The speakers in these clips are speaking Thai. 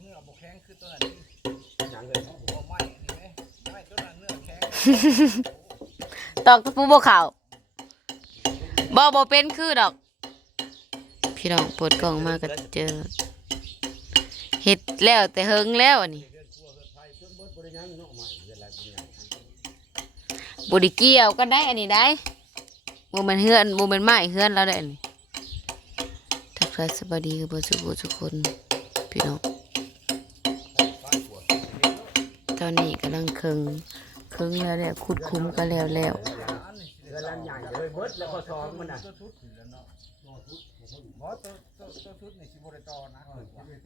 เนื้อบ่แข็งคือตัวนั้นอย่างเลยบ่ไหม้นี่ไหมไหม้ตัวนั้นเนื้อแข็งตอกตะปูบ่เข้าบ่เป็นคือดอกพี่น้องเปิดกล่องมาก็เจอเฮ็ดแล้วแต่เฮิงแล้วอันนี้บ่ได้เกี่ยวกันได้อันนี้ได้บ่แม่นเฮือนบ่แม่นไม้เฮือนแล้วได้อันนี้ทักทายสวัสดีกับทุกคนพี่น้องตอนนี้กำลังเคิงแล้วขุดคุ้มก็แล้วเรือลำใหญ่เลยเบิดแล้วก็ซ้อมมันน่ะตัวชุดนี่เนาะบ่ตัวชุดนี่สิบ่ได้ต่อนะตัวนี้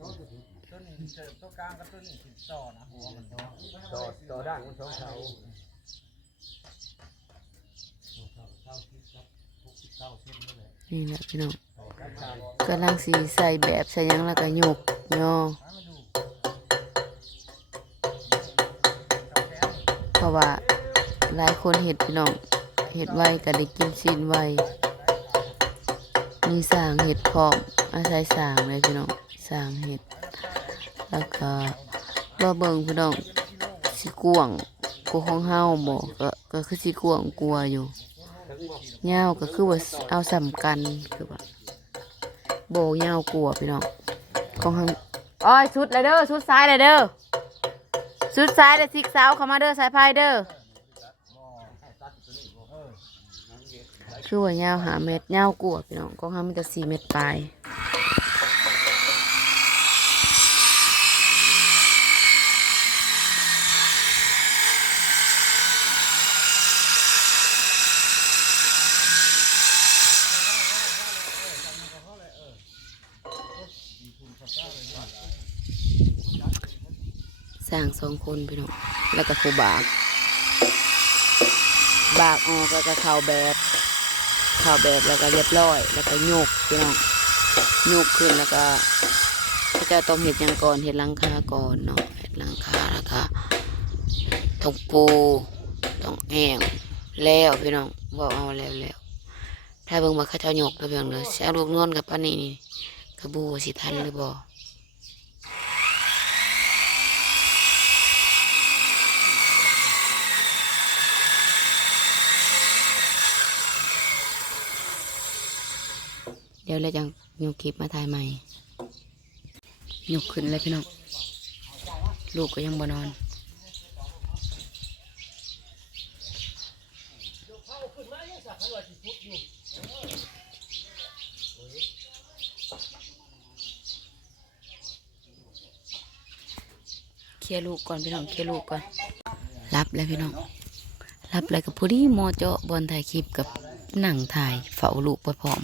ตัวกลางกับตัวนี้สิต่อนะหัวมันต่อด้านมัน2เสานี่แหละพี่น้องกำลังสีใส่แบบใส่ยังแล้วก็หยกย่อเพราะว่าหลายคนเห็ดพี่น้องเห็ดไวก็ได้กินชิ้นไวมีสร้างเห็ดพร้อมอาศัยสร้างเลยพี่น้องสร้างเห็ดแล้วก็บ่เบิ่งพี่น้องสิกวางกูของเฮาบ่ก็คือสิกวางกลัวอยู่ยาวก็คือว่าเอาสำกันคือว่าโบยาวกลัวพี่น้องของเฮาอ้อยชุดเลยเด้อชุดซ้ายเลยเด้อชุดซ้ายเลยซิกเสาเข้ามาเด้อสายพายเด้อคือว่ายาวหาเม็ดยาวกลัวพี่น้องของเฮามันจะ4 เม็ดปลายสร้าง2 คนพี่น้องแล้วก็ครูบากออกแล้วก็เข่าแบบแล้วก็เรียบร้อยแล้วก็โยกพี่น้องโยกขึ้นแล้วก็พระเจ้าต้องเห็ดยังก่อนเห็ดหลังคาก่อนเนาะเห็ดหลังคาแล้วก็ต้องปูต้องแห้งแล้วพี่น้องบอกเอาแล้วถ้าเบิ่งว่าเขาเจ้าโยกแล้วเพียงเลยเช้าลูกนวลกับป้านี่กระบูสิทันหรือบ่เดี๋ยวเราจะยกคลิปมาถ่ายใหม่ยกขึ้นเลยพี่น้องลูกก็ยังบ่นอนเคลียร์ลูกก่อนพี่น้องเคลียร์ลูกก่อนรับเลยพี่น้องรับเลยกับผู้ที่มอเจาะบอลถ่ายคลิปกับหนังถ่ายเฝ้าลูกไปพร้อม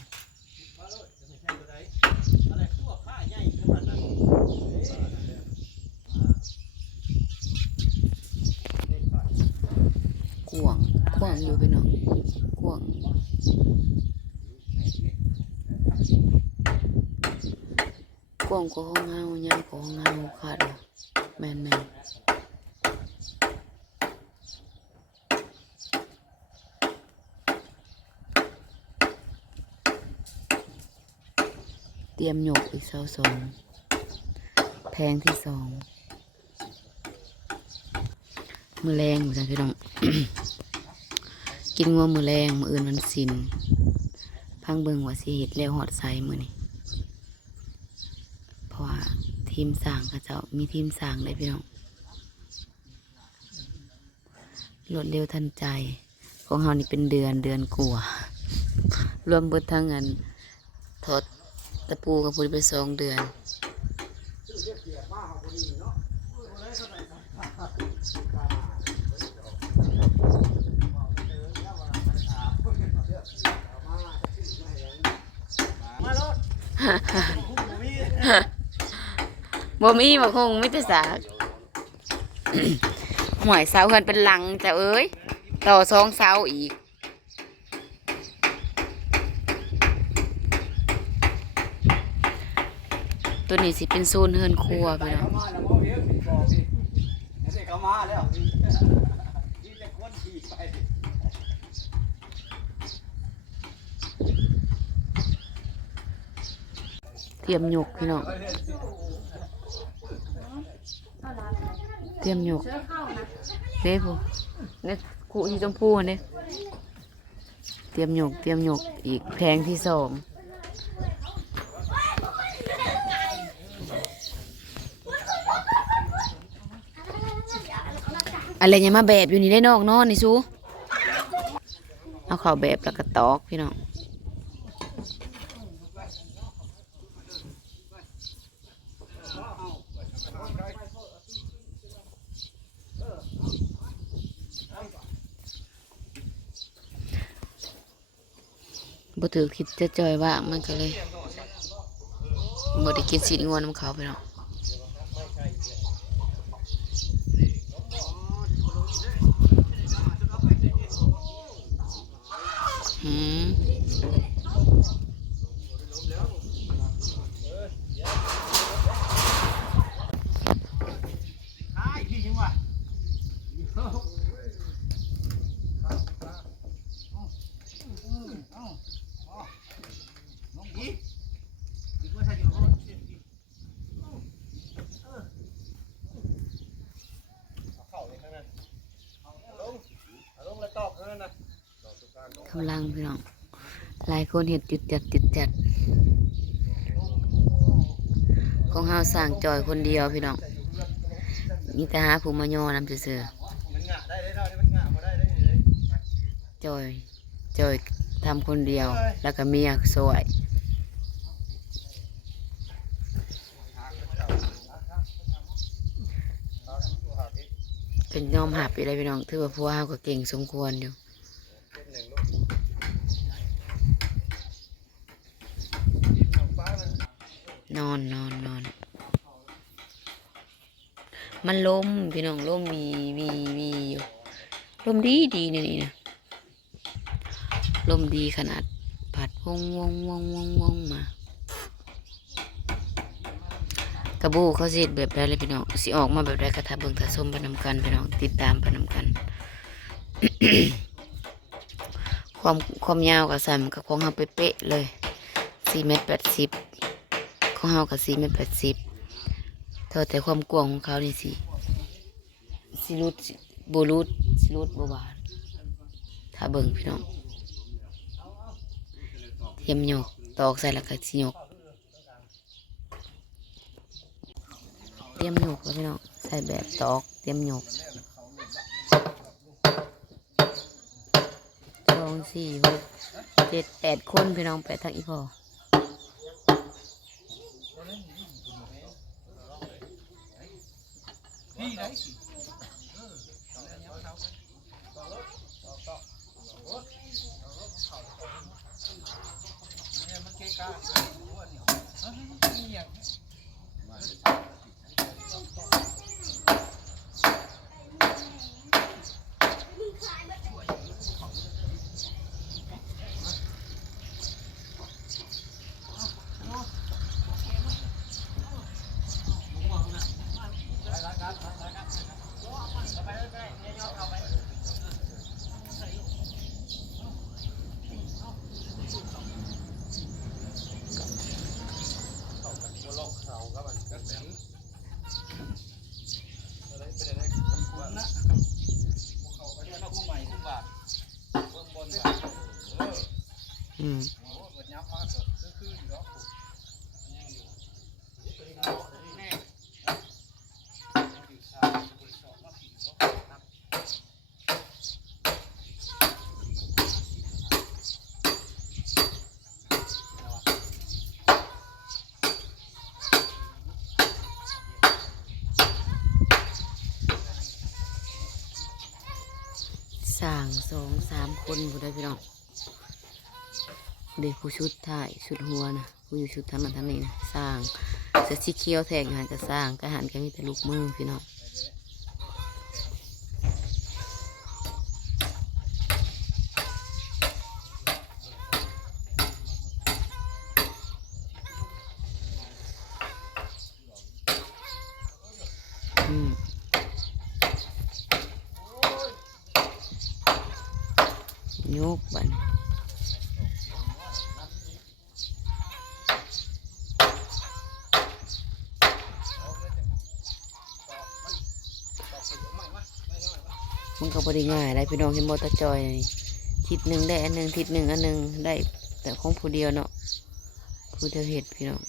กวางอยู่พี่น้องกวางก็ห้องเฮายาวก็ห้องเฮาขาดแม่นเตรียมหยกอีกเสา2แพงที่2มือแรงเหมือนกันพี่น้อง กินงัวมือแรงมืออื่นวันศิลพังเบิ่งว่าสิเฮ็ดแล้วหอดไซมือนี่เพราะว่าทีมสร้างเขาเจ้ามีทีมสร้างได้พี่น้องรวดเร็วทันใจของเฮานี่เป็นเดือนกว่ารวมเบิดทั้งเงินถอดตะปูกับปุ๋ยไป2 เดือนบ่มีบ่คงไม่จะสากหวยเสาเฮือนเป็นหลังจ้ะเอ้ยต่อ2 เสาอีกตัวนี้สิเป็นโซนเฮือนครัวไปเนาะเตรียมหยกพี่น้อง เตรียมหยกเด้ผู้เนี่ยขู่ที่ชมพูเนี่ยเตรียมหยกอีกแพงที่สองอะไรยังมาแบบอยู่นี่ได้นอกนอนนี่ซูเอาเข่าแบบแล้วก็ตอกพี่น้องบ่ถือคิดจะจอยว่างมันก็เลยบ่ได้กินสีงวนน้ำเขาไปเนาะหืมกำลังพี่น้องหลายคนเห็ดจุดจัดของเฮาสร้างจอยคนเดียวพี่น้องมีแต่หาผู้มาย่อนำซื่อๆจอยทำคนเดียวแล้วก็เมียสวยเป็นยอมหับอยู่เลยพี่น้องถือว่าพวกเฮาก็เก่งสมควรอยู่นอนมันลมพี่น้องลมวีอยู่ลมดีเนี่ยนี่นะลมดีขนาดผัดวงมากระบูเขาเสร็จแบบใดเลยพี่น้องสิออกมาแบบใดกระทะเบิ่งทะส้มไปนำกันพี่น้องติดตามไปนำกัน ความยาวกับสันกับของเฮาเป๊ะเลย4.80 เมตรของเฮากับ4.80 เมตรเท่าแต่ความกว้างของเขานี่สิรูดบ่บาดถ้าเบิ่งพี่น้องเทียมหยกตอกใส่แล้วก็สิหยกเตรียมหยกแล้วพี่น้องใส่แบบตอกเตรียมหยก2 4 6 7 8 คนพี่น้อง8ทั้งอีพอสร้าง2-3 คนผู้ใดพี่น้องเด็กผู้ชุดถ่ายชุดหัวนะผู้อยู่ชุดทั้งนั้นทั้งนี้นะสร้างเสื้อสีเขียวแทงหันก็สร้างก็หันก็มีแต่ลูกมือพี่น้องยกบัน มันก็บ่ได้ง่ายได้พี่น้องเห็นบ่ตาจอยนี่ทิศหนึ่งได้อันหนึ่งทิศหนึ่งอันหนึ่งได้แต่ของผู้เดียวเนาะผู้เดียวเฮ็ดพี่น้อง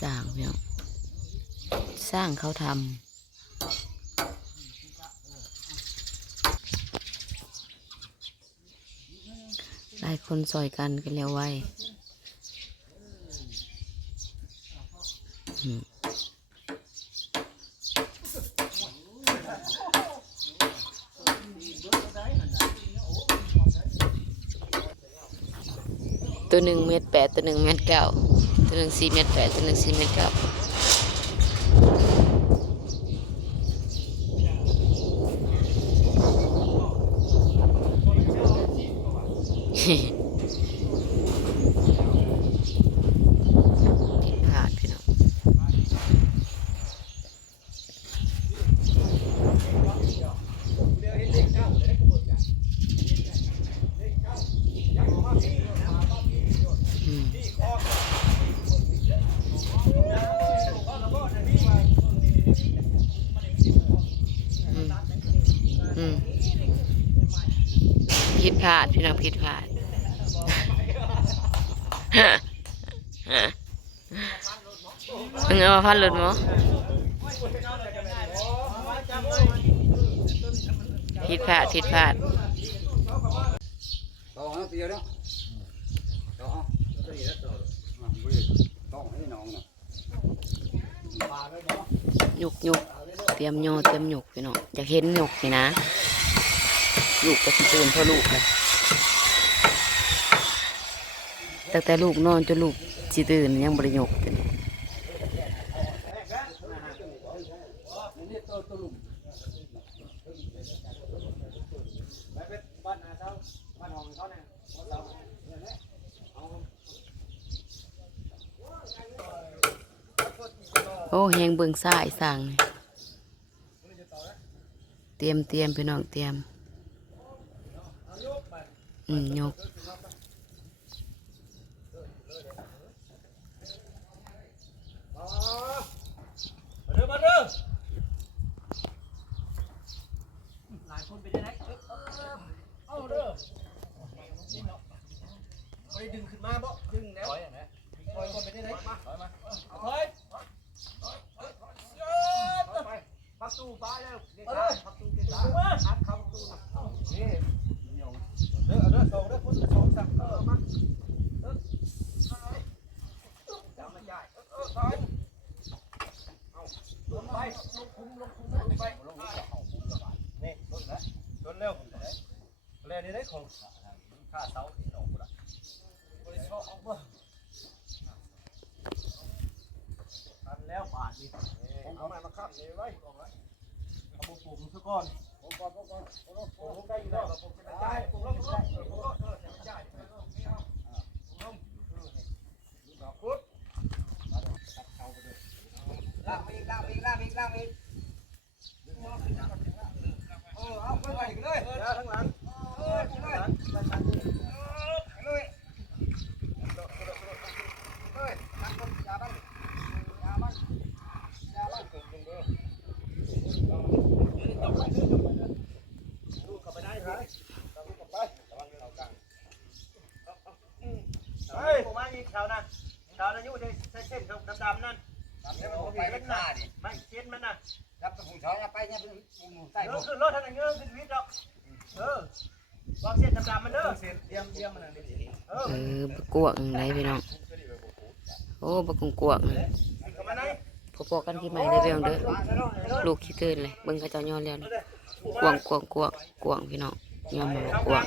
สร้างพี่น้องสร้างเขาทำหลายคนซอยกันกันแล้วไว้ตัว1 เมตร 8ตัว1 เมตร 9ตัว4 เมตร 8ตัว4 เมตร 9ผิดพลาดพี่น้องผิดพลาดพี่น้องผิดพลาดมึงเอามาพันรถมั้งผิดพลาดผิดพลาดต่อเอาเตียวเนาะต่อเอาตัวนี้แล้วต่อต้องให้น้องเนาะยุกเตรียมโยเตรียมหยกพี่น้องอยากเห็นหยกนี่นะลูกก็สิตื่นเพราะลูกเลยแต่ลูกนอนจนลูกสิตื่นยังบริหยกเลยโอ้แหงเบิ่งซ้ายสั่งเตรียมพี่น้องเตรียมยกมาเด้อหลายคนไปได้ไหมเอาเด้อไปดึงขึ้นมาบ่ดึงแล้วถอยคนไปได้ไหมถอยมาถอยพักตู้ป้าแล้วเด็กพักตู้เด็กพักเข้าตู้นะนี่เด้อเด้อส่งเด้อคุณจะส่งสั่งมาจำไม่ได้ถอยลงไปลงคุ้มไปนี่ลงนะลงเร็วเร็วนี่ได้ของข้าเสาที่ออกละบริษัทออกบ่ทันแล้วบาทนี่เอามาข้ามนี่ไว้เอาปุ่มซะก่อนผมได้อยู่แล้วผมจะจ่ายผมลงจ่ายพุทธลากอีกเอาขึ้นไปอีกเลยทั้งหลังเลยตั้งต้นยาบ้างเก่งๆเด้อลูกกลับไปได้ครับลูกกลับไประวังเท้ากลางเฮ้ยผมมาอีกชาวนะอยู่ในเส้นดำๆนั่นไปเป็นหน้าดิไม่เส้นมันน่ะรับตะปูช้อยไปเนี่ยเป็นใส่ขึ้นรถทางไหนเงื้อขึ้นวิทย์ดอกวางเส้นดำๆมันเด้อเส้นเยี่ยมมันน่ะกวงไหนพี่น้องโอ้บกวงพอกันที่ใหม่ได้เรื่องเด้อลูกขี้ตื่นเลยเบิ่งเขาเจ้าย้อนแล้วกวงพี่น้องย้อนมากวง